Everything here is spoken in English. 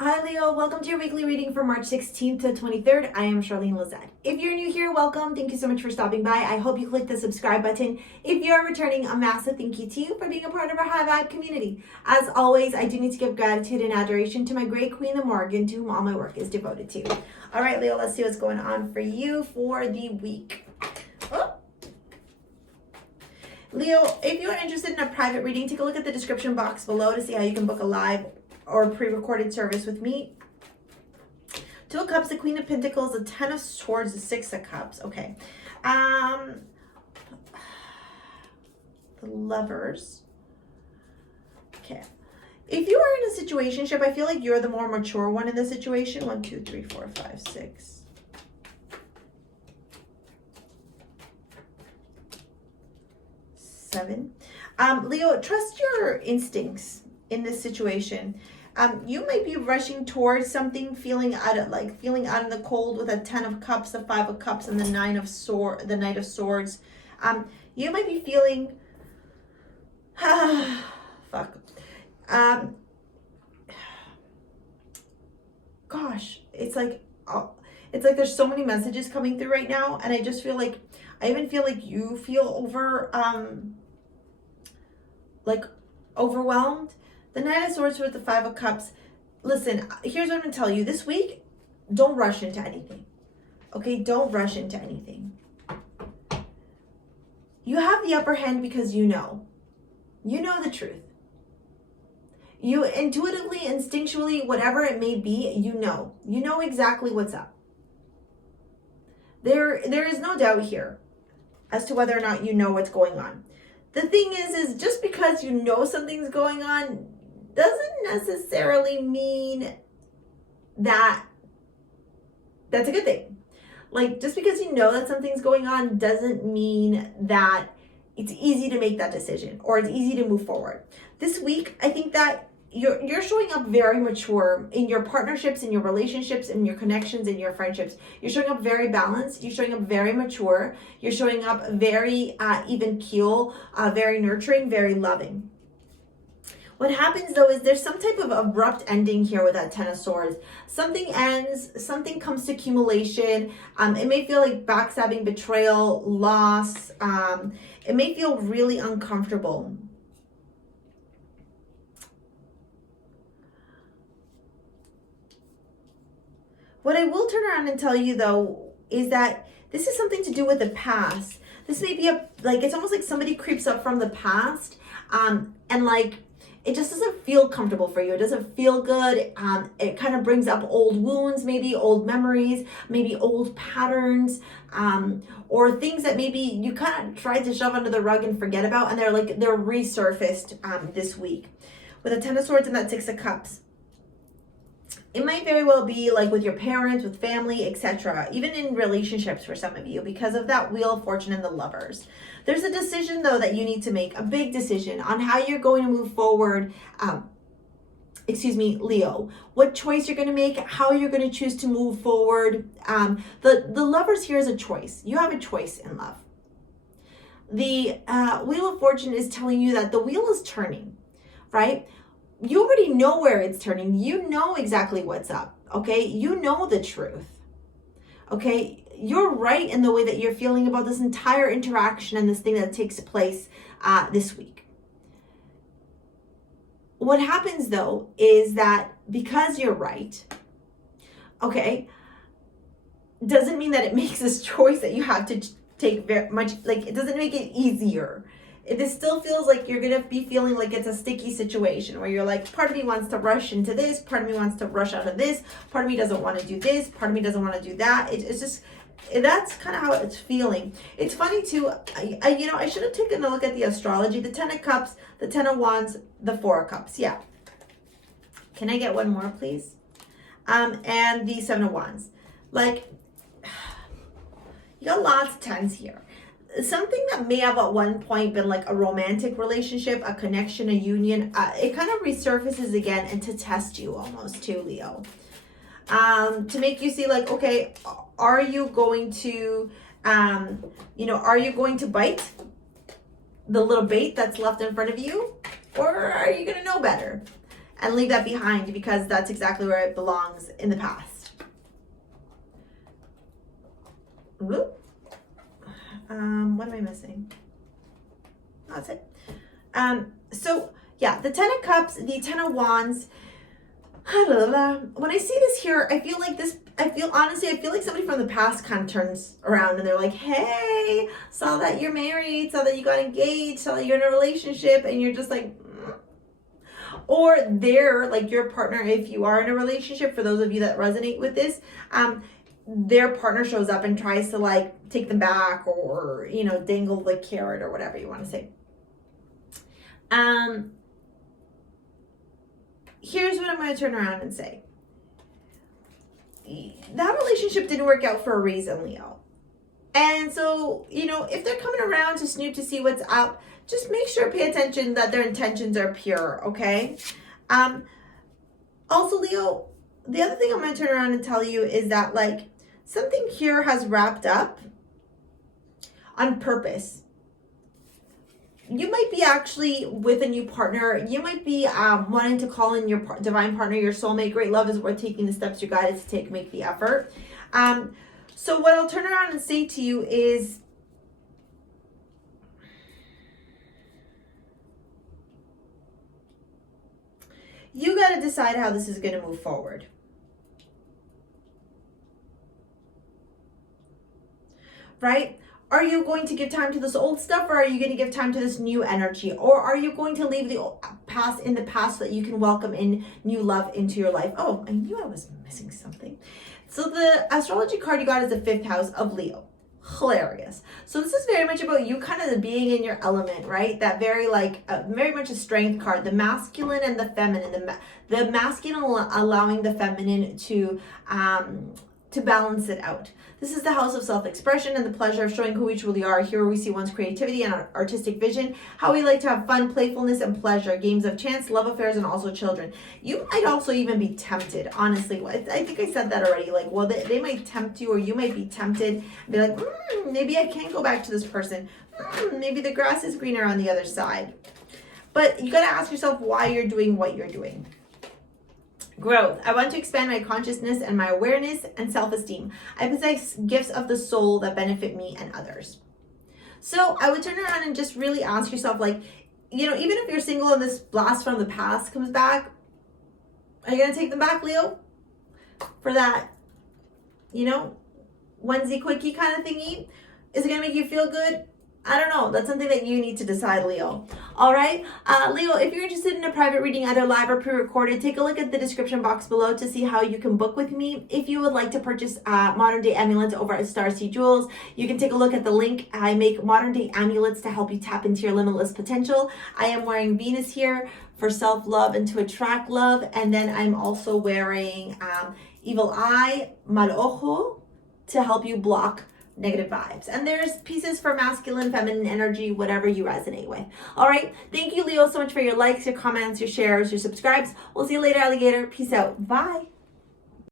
Hi Leo, welcome to your weekly reading for March 16th to 23rd. I am Charlene Lizette. If you're new here, welcome. Thank you so much for stopping by. I hope you click the subscribe button. If you're returning, a massive thank you to you for being a part of our high vibe community. As always, I do need to give gratitude and adoration to my great queen, the Morgan, to whom all my work is devoted to. All right, Leo, let's see what's going on for you for the week. Oh. Leo, if you're interested in a private reading, take a look at the description box below to see how you can book a live or pre-recorded service with me. Two of Cups, the Queen of Pentacles, the Ten of Swords, the Six of Cups. Okay. The Lovers. Okay. If you are in a situationship, I feel like you're the more mature one in the situation. 1, 2, 3, 4, 5, 6. 7. Leo, trust your instincts in this situation. You might be rushing towards something, feeling out of the cold with a 10 of Cups, a 5 of Cups, and the Knight of Swords. You might be feeling fuck. Gosh, it's like there's so many messages coming through right now, and I even feel like you feel overwhelmed. The Knight of Swords with the 5 of Cups. Listen, here's what I'm going to tell you. This week, don't rush into anything. Okay? Don't rush into anything. You have the upper hand because you know. You know the truth. You intuitively, instinctually, whatever it may be, you know. You know exactly what's up. There is no doubt here as to whether or not you know what's going on. The thing is just because you know something's going on doesn't necessarily mean that that's a good thing. Like, just because you know that something's going on doesn't mean that it's easy to make that decision or it's easy to move forward. This week, I think that you're showing up very mature in your partnerships, in your relationships, in your connections, in your friendships. You're showing up very balanced. You're showing up very mature. You're showing up very even keel, very nurturing, very loving. What happens though is there's some type of abrupt ending here with that 10 of Swords. Something ends, something comes to accumulation. It may feel like backstabbing, betrayal, loss. It may feel really uncomfortable. What I will turn around and tell you though is that this is something to do with the past. This may be it's almost like somebody creeps up from the past and like it just doesn't feel comfortable for you. It doesn't feel good. It kind of brings up old wounds, maybe old memories, maybe old patterns, or things that maybe you kind of tried to shove under the rug and forget about, and they're resurfaced this week. With a 10 of Swords and that 6 of Cups. It might very well be like with your parents, with family, etc. Even in relationships for some of you, because of that Wheel of Fortune and the Lovers. There's a decision though that you need to make, a big decision on how you're going to move forward. Leo. What choice you're going to make, how you're going to choose to move forward. The Lovers here is a choice. You have a choice in love. The Wheel of Fortune is telling you that the wheel is turning, right? You already know where it's turning. You know exactly what's up, okay? You know the truth, okay? You're right in the way that you're feeling about this entire interaction and this thing that takes place this week. What happens though is that because you're right, okay, doesn't mean that it makes this choice that you have to take very much, like it doesn't make it easier. This still feels like you're going to be feeling like it's a sticky situation where you're like, part of me wants to rush into this, part of me wants to rush out of this, part of me doesn't want to do this, part of me doesn't want to do that. It's just, that's kind of how it's feeling. It's funny too, I should have taken a look at the astrology, the 10 of Cups, the 10 of Wands, the 4 of Cups. Yeah. Can I get one more, please? And the 7 of Wands. Like, you got lots of 10s here. Something that may have at one point been like a romantic relationship, a connection, a union, it kind of resurfaces again and to test you almost too, Leo. To make you see like, okay, are you going to, are you going to bite the little bait that's left in front of you? Or are you going to know better? and leave that behind, because that's exactly where it belongs in the past. Whoop. What am I missing? That's it. So yeah, the 10 of Cups, the 10 of Wands. When I see this here, I feel like honestly, I feel like somebody from the past kind of turns around and they're like, hey, saw that you're married, saw that you got engaged, saw that you're in a relationship, and you're just like, or they're like your partner, if you are in a relationship, for those of you that resonate with this, their partner shows up and tries to like take them back, or, you know, dangle the carrot, or whatever you want to say. Here's what I'm going to turn around and say. That relationship didn't work out for a reason, Leo. And so, you know, if they're coming around to snoop to see what's up, just make sure, pay attention that their intentions are pure, okay? Also, Leo, the other thing I'm going to turn around and tell you is that, like, something here has wrapped up on purpose. You might be actually with a new partner. You might be wanting to call in your divine partner, your soulmate. Great love is worth taking the steps you're guided to take. Make the effort. So what I'll turn around and say to you is, you got to decide how this is going to move forward. Right? Are you going to give time to this old stuff, or are you going to give time to this new energy? Or are you going to leave the past in the past so that you can welcome in new love into your life? Oh, I knew I was missing something. So the astrology card you got is the 5th house of Leo. Hilarious. So this is very much about you kind of being in your element, right? That very like very much a strength card, the masculine and the feminine, the masculine allowing the feminine to balance it out. This is the house of self-expression and the pleasure of showing who we truly are. Here we see one's creativity and artistic vision, how we like to have fun, playfulness, and pleasure, games of chance, love affairs, and also children. You might also even be tempted, honestly. I think I said that already. Like, well, they might tempt you, or you might be tempted and be like, maybe I can't go back to this person. Maybe the grass is greener on the other side. But you got to ask yourself why you're doing what you're doing. Growth. I want to expand my consciousness and my awareness and self-esteem. I possess gifts of the soul that benefit me and others. So I would turn around and just really ask yourself, like, you know, even if you're single and this blast from the past comes back, are you going to take them back, Leo? For that, you know, onesie quickie kind of thingy? Is it going to make you feel good? I don't know. That's something that you need to decide, Leo. All right. Leo, if you're interested in a private reading, either live or pre-recorded, take a look at the description box below to see how you can book with me. If you would like to purchase modern day amulets over at STARSEA Jewels, you can take a look at the link. I make modern day amulets to help you tap into your limitless potential. I am wearing Venus here for self-love and to attract love. And then I'm also wearing Evil Eye, Mal Ojo, to help you block negative vibes. And there's pieces for masculine, feminine energy, whatever you resonate with. All right. Thank you, Leo, so much for your likes, your comments, your shares, your subscribes. We'll see you later, alligator. Peace out. Bye.